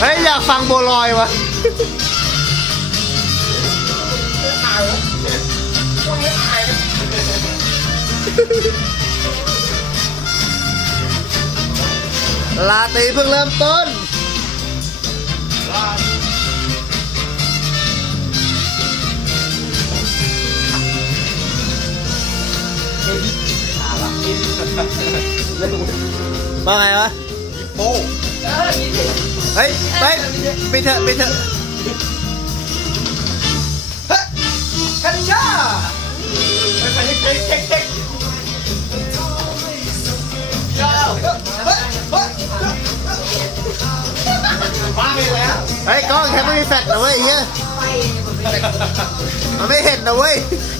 เฮ้ยอยากฟังโบลอยวะ ลาตรีเพิ่งเริ่มต้น ว่าไงวะ โป้ เฮ้ยไปไปเถอะไปเถอะ แล้วเฮ้ยกล้องแคปไม่มีแฟลชนะเว้ยไอ้เฮียมันไม่เห็นนะเว้ยเ